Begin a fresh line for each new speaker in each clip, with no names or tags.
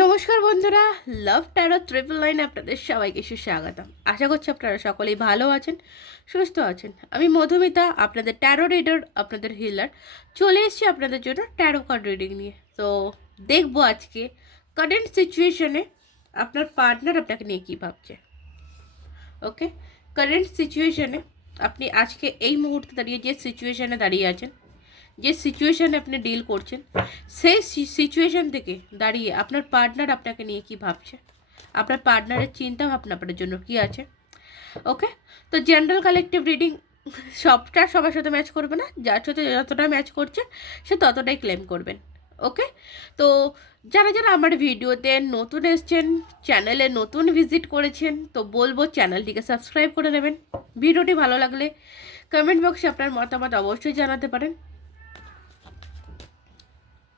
নমস্কার বন্ধুরা লাভ taro triple line আপনাদের সবাইকে সুস্বাগতম। আশা করছি আপনারা সকলেই ভালো আছেন, সুস্থ আছেন। আমি মধুমিতা, আপনাদের ট্যারো রিডার আপনাদের হিলার চলে এসেছি আপনাদের জন্য ট্যারো কার্ড রিডিং নিয়ে। তো দেখব আজকে কারেন্ট সিচুয়েশনে আপনার পার্টনার আপনাকে নিয়ে কী ভাবছে। ওকে কারেন্ট সিচুয়েশনে আপনি আজকে এই মুহূর্তে দাঁড়িয়ে যে সিচুয়েশনে দাঁড়িয়ে আছেন যে সিচুয়েশানে আপনি ডিল করছেন, সেই সিচুয়েশান থেকে দাঁড়িয়ে আপনার পার্টনার আপনাকে নিয়ে কি ভাবছে? আপনার পার্টনারের চিন্তা ভাবনা আপনার জন্য কি আছে? ওকে তো জেনারেল কালেকটিভ রিডিং সবটা সবার সাথে ম্যাচ করবে না। যার সাথে যতটা ম্যাচ করছে, সে ততটাই ক্লেম করবেন। ওকে তো যারা যারা আমার ভিডিওতে নতুন এসছেন চ্যানেলে নতুন ভিজিট করেছেন, তো বলব চ্যানেলটিকে সাবস্ক্রাইব করে নেবেন। ভিডিওটি ভালো লাগলে কমেন্ট বক্সে আপনার মতামত অবশ্যই জানাতে পারেন।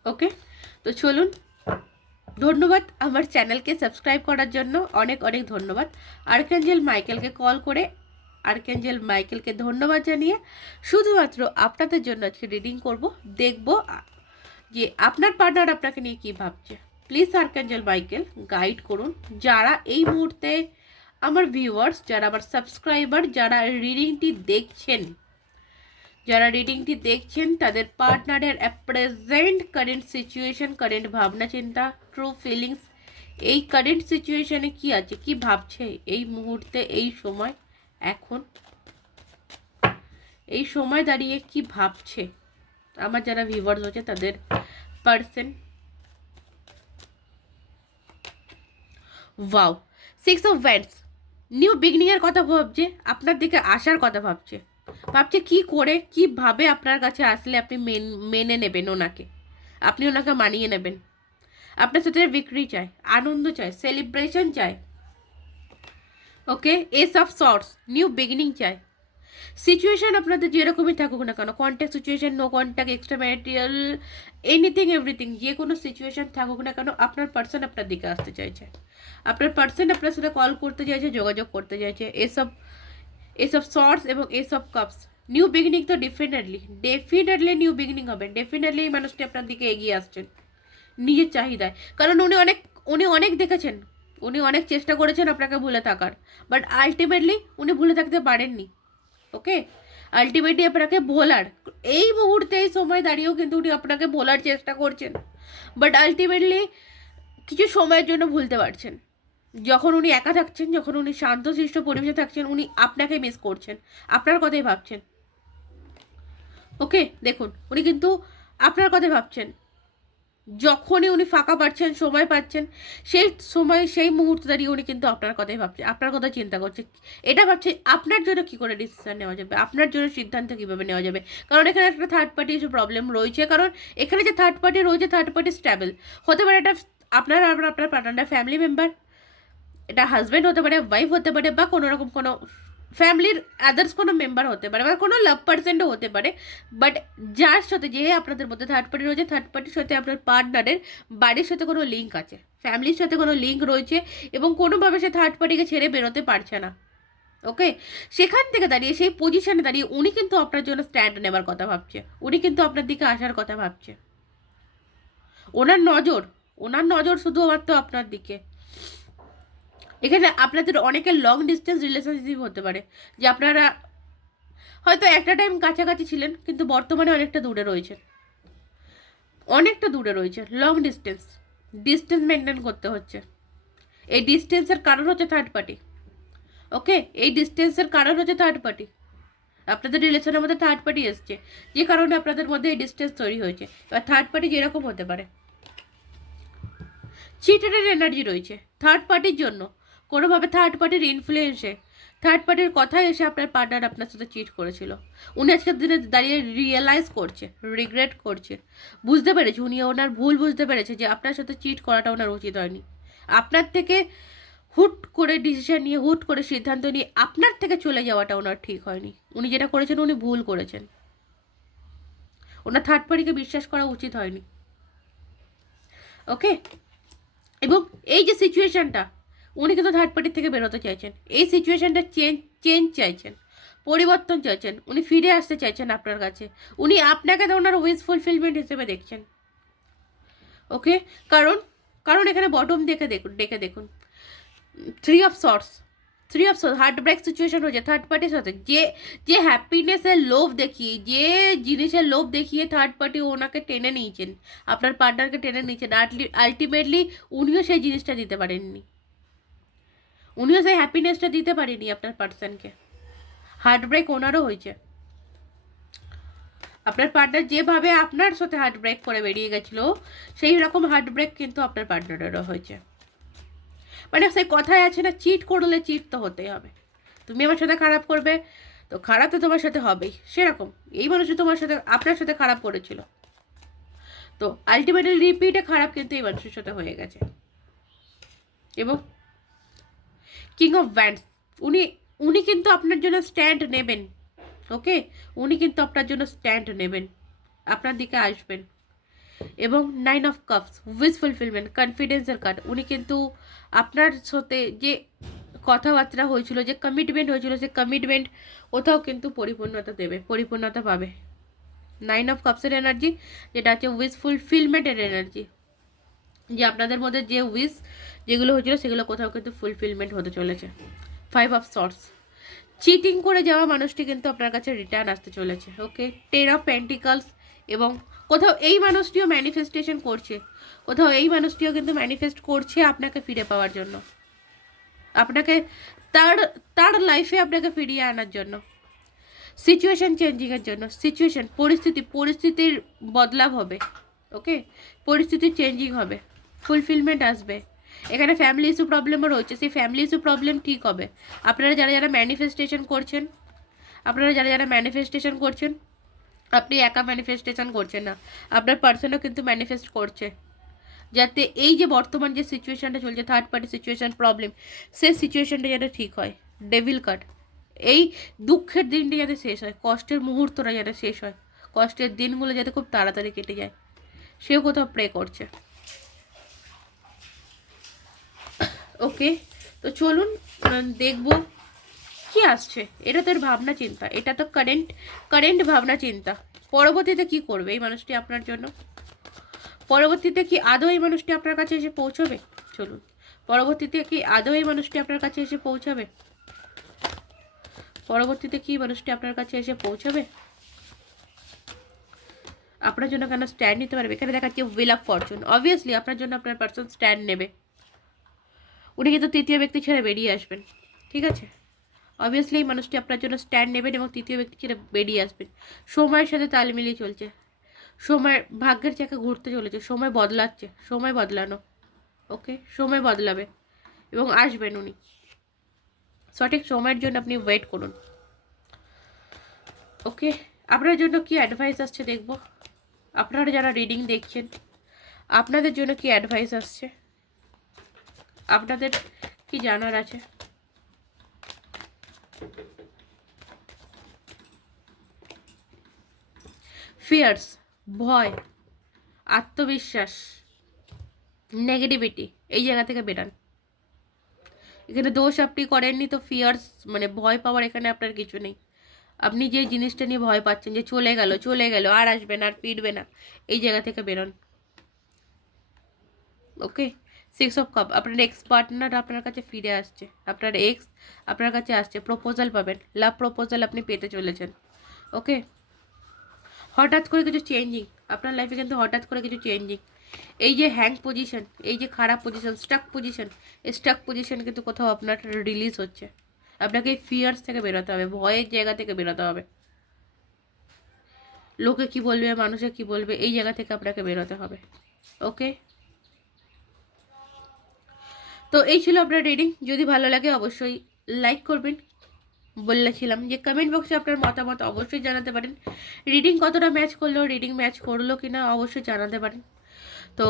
ওকে তো চলুন, ধন্যবাদ আমার চ্যানেলকে সাবস্ক্রাইব করার জন্য, অনেক অনেক ধন্যবাদ। আর্কেঞ্জেল মাইকেলকে কল করে আর্কেঞ্জেল মাইকেলকে ধন্যবাদ জানিয়ে শুধুমাত্র আপনাদের জন্য আজকে রিডিং করব। দেখব যে আপনার পার্টনার আপনাকে নিয়ে কী ভাবছে। প্লিজ আর্কেঞ্জেল মাইকেল গাইড করুন। যারা এই মুহূর্তে আমার ভিউয়ার্স যারা আমার সাবস্ক্রাইবার যারা রিডিংটি দেখছেন যারা রিডিংটি দেখছেন, তাদের পার্টনারের প্রেজেন্ট কারেন্ট সিচুয়েশন কারেন্ট ভাবনা, চিন্তা ট্রু ফিলিংস এই কারেন্ট সিচুয়েশনে কি আছে, কি ভাবছে, এই মুহূর্তে, এই সময়, এখন, এই সময় দাঁড়িয়ে কি ভাবছে, আমার যারা ভিউয়ার্স হচ্ছে তাদের person wow six of wands new বিগনিংয়ের কথা ভাবছে, আপনার দিকে আসার কথা ভাবছে। ভাবছে কি করে, কীভাবে আপনার কাছে আসলে আপনি মেন, মেনে নেবেন ওনাকে? আপনি ওনাকে মানিয়ে নেবেন। আপনার সাথে বিক্রি চাই, আনন্দ চাই সেলিব্রেশন চাই। Okay ace of swords new beginning চাই। সিচুয়েশন আপনাদের যেরকমই থাকুক না কেন contact situation no contact extra material anything everything যে কোনো সিচুয়েশন থাকুক না কেন, আপনার পার্সন আপনার দিকে আসতে চাইছে। আপনার পার্সন আপনার সাথে কল করতে চাইছে, যোগাযোগ করতে চাইছে এসব এসব শর্টস এবং ace of cups new beginning তো ডেফিনেটলি ডেফিনেটলি নিউ বিগিনিং হবে। ডেফিনেটলি মানুষটি আপনার দিকে এগিয়ে আসছেন। নিজের চাহিদায়। কারণ উনি অনেক উনি অনেক দেখেছেন। উনি অনেক চেষ্টা করেছেন আপনাকে ভুলে থাকার। বাট আলটিমেটলি উনি ভুলে থাকতে পারেননি। ওকে আলটিমেটলি আপনাকে ভোলার এই মুহূর্তে, এই সময় দাঁড়িয়েও কিন্তু উনি আপনাকে ভোলার চেষ্টা করছেন। বাট আলটিমেটলি কিছু সময়ের জন্য ভুলতে পারছেন। যখন উনি একা থাকছেন, যখন উনি শান্তশিষ্ট পরিবেশে থাকছেন, উনি আপনাকে মিস করছেন। আপনার কথাই ভাবছেন। ওকে দেখুন, উনি কিন্তু আপনার কথাই ভাবছেন। যখনই উনি ফাঁকা পাচ্ছেন, সময় পাচ্ছেন, সেই সময়, সেই মুহূর্তে দাঁড়িয়ে উনি কিন্তু আপনার কথাই ভাবছে। আপনার কথা চিন্তা করছে। এটা ভাবছে, আপনার জন্য কী করে ডিসিশন নেওয়া যাবে? আপনার জন্য সিদ্ধান্ত কীভাবে নেওয়া যাবে? কারণ এখানে একটা থার্ড পার্টি কিছু প্রবলেম রয়েছে। কারণ এখানে যে থার্ড পার্টি রয়েছে থার্ড পার্টি স্ট্যাবল হতে পারে এটা আপনার আপনার পার্টনার ফ্যামিলি মেম্বার এটা হাজব্যান্ড হতে পারে ওয়াইফ হতে পারে বা কোনো রকম কোনো ফ্যামিলির আদার্স কোনো মেম্বার হতে পারে বা কোনো লাভ পার্সেন্টও হতে পারে বাট যার সাথে যে আপনাদের মধ্যে থার্ড পার্টি রয়েছে থার্ড পার্টির সাথে আপনার পার্টনারের বাড়ির সাথে কোনো লিঙ্ক আছে ফ্যামিলির সাথে কোনো লিঙ্ক রয়েছে এবং কোনোভাবে সে থার্ড পার্টিকে ছেড়ে বেরোতে পারছে না ওকে সেখান থেকে দাঁড়িয়ে, সেই পজিশনে দাঁড়িয়ে উনি কিন্তু আপনার জন্য স্ট্যান্ড নেবার কথা ভাবছে, উনি কিন্তু আপনার দিকে আসার কথা ভাবছে। ওনার নজর ওনার নজর শুধুমাত্র আপনার দিকে। এখানে আপনাদের অনেকের লং ডিস্টেন্স রিলেশনশিপ হতে পারে, যে আপনারা হয়তো একটা টাইম কাছাকাছি ছিলেন, কিন্তু বর্তমানে অনেকটা দূরে রয়েছেন। অনেকটা দূরে রয়েছে লং ডিস্টেন্স ডিস্টেন্স মেনটেন করতে হচ্ছে। এই ডিস্টেন্সের কারণ হচ্ছে থার্ড পার্টি ওকে এই ডিস্টেন্সের কারণ হচ্ছে থার্ড পার্টি আপনাদের রিলেশনের মধ্যে থার্ড পার্টি এসছে, যে কারণে আপনাদের মধ্যে এই ডিস্টেন্স তৈরি হয়েছে। এবার থার্ড পার্টি যেরকম হতে পারে। চিটারের এনার্জি রয়েছে। থার্ড পার্টির জন্য কোনোভাবে থার্ড পার্টির ইনফ্লুয়েন্সে থার্ড পার্টির কথায় এসে আপনার পার্টনার আপনার সাথে চিট করেছিল। উনি আজকের দিনে দাঁড়িয়ে রিয়েলাইজ করছে রিগ্রেট করছে। বুঝতে পেরেছে, উনি ওনার ভুল বুঝতে পেরেছে যে আপনার সাথে চিট করাটা ওনার উচিত হয়নি। আপনার থেকে হুট করে ডিসিশন নিয়ে, হুট করে সিদ্ধান্ত নিয়ে আপনার থেকে চলে যাওয়াটা ওনার ঠিক হয়নি। উনি যেটা করেছেন, উনি ভুল করেছেন। ওনার থার্ড পার্টিকে বিশ্বাস করা উচিত হয়নি। ওকে এবং এই যে সিচুয়েশনটা উনি কিন্তু থার্ড পার্টির থেকে বেরোতে চাইছেন। এই সিচুয়েশনটা চেঞ্জ চেঞ্জ চাইছেন, পরিবর্তন চাইছেন, উনি ফিরে আসতে চাইছেন আপনার কাছে। উনি আপনাকে তো ওনার উইস ফুলফিলমেন্ট হিসেবে দেখছেন। ওকে কারণ কারণ এখানে বটম দেখে দেখুন ডেকে দেখুন। Three of swords three of heart break situation হয়েছে থার্ড পার্টির সাথে। যে যে হ্যাপিনেসের লোভ দেখিয়ে, যে জিনিসের লোভ দেখিয়ে থার্ড পার্টি ওনাকে টেনে নিয়েছেন, আপনার পার্টনারকে টেনে নিয়েছেন আলটিমেটলি উনিও সেই জিনিসটা দিতে পারেননি। উনিও সেই হ্যাপিনেসটা দিতে পারেনি আপনার পার্সনকে হার্ট ব্রেক ওনারও হয়েছে। আপনার পার্টনার যেভাবে আপনার সাথে হার্ট ব্রেক করে বেরিয়ে গেছিল, সেই রকম হার্ট ব্রেক কিন্তু আপনার পার্টনারেরও হয়েছে। মানে সেই কথায় আছে না চিট করলে চিট তো হতেই হবে। তুমি আমার সাথে খারাপ করবে, তো খারাপ তো তোমার সাথে হবেই। সেরকম, এই মানুষই তোমার সাথে, আপনার সাথে খারাপ করেছিল। তো আলটিমেটলি রিপিটে খারাপ কিন্তু এই মানুষের সাথে হয়ে গেছে। এবং কিং অফ ব্যান্ডস। উনি উনি কিন্তু আপনার জন্য স্ট্যান্ড নেবেন, ওকে? উনি কিন্তু আপনার জন্য স্ট্যান্ড নেবেন। আপনার দিকে আসবেন। এবং nine of cups with fulfilment কনফিডেন্সের card. উনি কিন্তু আপনার সাথে যে কথাবার্তা হয়েছিল, যে কমিটমেন্ট হয়েছিল, সে কমিটমেন্ট ওটাও কিন্তু পরিপূর্ণতা দেবে, পরিপূর্ণতা পাবে। নাইন অফ কাপসের এনার্জি, যেটা হচ্ছে উইজ ফুলফিলমেন্টের এনার্জি। যে আপনাদের মধ্যে যে উইস যেগুলো হয়েছিল সেগুলো কোথাও কিন্তু ফুলফিলমেন্ট হতে চলেছে। ফাইভ অফ শর্টস চিটিং করে যাওয়া মানুষটি কিন্তু আপনার কাছে রিটার্ন আসতে চলেছে ওকে টেন অফ পেন্টিকালস এবং কোথাও এই মানুষটিও ম্যানিফেস্টেশন করছে, কোথাও এই মানুষটিও কিন্তু ম্যানিফেস্ট করছে আপনাকে ফিরে পাওয়ার জন্য। আপনাকে তার তার লাইফে আপনাকে ফিরিয়ে আনার জন্য। সিচুয়েশন চেঞ্জিংয়ের জন্য। সিচুয়েশন পরিস্থিতি, পরিস্থিতির বদলাভ হবে ওকে পরিস্থিতি চেঞ্জিং হবে। ফুলফিলমেন্ট আসবে। এখানে ফ্যামিলি ইস্যু প্রবলেমও রয়েছে। সেই ফ্যামিলি ইস্যু প্রবলেম ঠিক হবে। আপনারা যারা যারা ম্যানিফেস্টেশন করছেন, আপনারা যারা যারা ম্যানিফেস্টেশন করছেন, আপনি একা ম্যানিফেস্টেশন করছেন না। আপনার পার্সনও কিন্তু ম্যানিফেস্ট করছে। যাতে এই যে বর্তমান যে সিচুয়েশনটা চলছে থার্ড পার্টি সিচুয়েশান প্রবলেম সেই সিচুয়েশানটা যাতে ঠিক হয়। ডেভিল কার্ড এই দুঃখের দিনটা যাতে শেষ হয়, কষ্টের মুহূর্তটা যাতে শেষ হয়, কষ্টের দিনগুলো যাতে খুব তাড়াতাড়ি কেটে যায়, সেও কোথাও প্রে করছে। ওকে তো চলুন দেখব কি আসছে। এটা তোর ভাবনা চিন্তা, এটা তো কারেন্ট কারেন্ট ভাবনা চিন্তা। পরবর্তীতে কি করবে এই মানুষটি আপনার জন্য? পরবর্তীতে কি আদৌ এই মানুষটি আপনার কাছে এসে পৌঁছবে? চলুন, পরবর্তীতে কি আদৌ এই মানুষটি আপনার কাছে এসে পৌঁছাবে? পরবর্তীতে কি মানুষটি আপনার কাছে এসে পৌঁছবে? আপনার জন্য কেন স্ট্যান্ড নিতে পারবে? এখানে দেখাচ্ছে উইল অফ ফরচুন অবভিয়াসলি আপনার জন্য আপনার পার্সন স্ট্যান্ড নেবে। উনি কিন্তু তৃতীয় ব্যক্তি ছেড়ে বেরিয়ে আসবেন, ঠিক আছে? অবভিয়াসলি এই মানুষটি আপনার জন্য স্ট্যান্ড নেবেন এবং তৃতীয় ব্যক্তি ছেড়ে বেরিয়ে আসবেন। সময়ের সাথে তাল মিলিয়ে চলছে। সময়, ভাগ্যের চাকা ঘুরতে চলেছে। সময় বদলাচ্ছে। সময় বদলানো। ওকে সময় বদলাবে। এবং আসবেন উনি। সঠিক সময়ের জন্য আপনি ওয়েট করুন। ওকে আপনার জন্য কি অ্যাডভাইস আসছে দেখব? আপনারা যারা রিডিং দেখছেন, আপনাদের জন্য কি অ্যাডভাইস আসছে? আপনাদের কি জানার আছে? ফিয়ার্স ভয়, আত্মবিশ্বাস নেগেটিভিটি এই জায়গা থেকে বেরান। এখানে দোষ আপনি করেননি তো ফিয়ার্স মানে ভয় পাওয়ার এখানে আপনার কিছু নেই। আপনি যে জিনিসটা নিয়ে ভয় পাচ্ছেন, যে চলে গেল চলে গেল, আর আসবে না, আর ফিরবে না, এই জায়গা থেকে বেরোন। ওকে সিক্স অফ কাপ আপনার এক্স পার্টনার আপনার কাছে ফিরে আসছে, আপনার এক্স আপনার কাছে আসছে প্রপোজাল পাবেন লাভ প্রপোজাল আপনি পেতে চলেছেন ওকে হঠাৎ করে কিছু চেঞ্জিং আপনার লাইফে কিন্তু হঠাৎ করে কিছু চেঞ্জিং এই যে হ্যাং পজিশন এই যে খারাপ position stuck position stuck position কিন্তু কোথাও আপনার রিলিজ হচ্ছে, আপনাকে ফিয়ার্স থেকে বেরোতে হবে, ভয়ের জায়গা থেকে বেরোতে হবে, লোকে কি বলবে, মানুষে কি বলবে, এই জায়গা থেকে আপনাকে বেরোতে হবে ওকে তো এই ছিল আপনার রিডিং যদি ভালো লাগে, অবশ্যই লাইক করবেন। বলেছিলাম যে কমেন্ট বক্সে আপনার মতামত অবশ্যই জানাতে পারেন। রিডিং কতটা ম্যাচ করল রিডিং ম্যাচ করল কি না অবশ্যই জানাতে পারেন। তো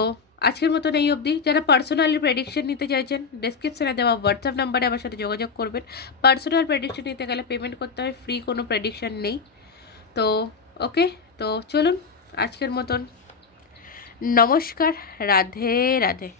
আজকের মতন এই অবধি। যারা পার্সোনালি প্রেডিকশন নিতে চাইছেন ডিসক্রিপশানে দেওয়া হোয়াটসঅ্যাপ নাম্বারে আমার সাথে যোগাযোগ করবেন। পার্সোনাল প্রেডিকশন নিতে গেলে পেমেন্ট করতে হয় ফ্রি কোনো প্রেডিকশন নেই। তো ওকে তো চলুন, আজকের মতন। নমস্কার, রাধে রাধে।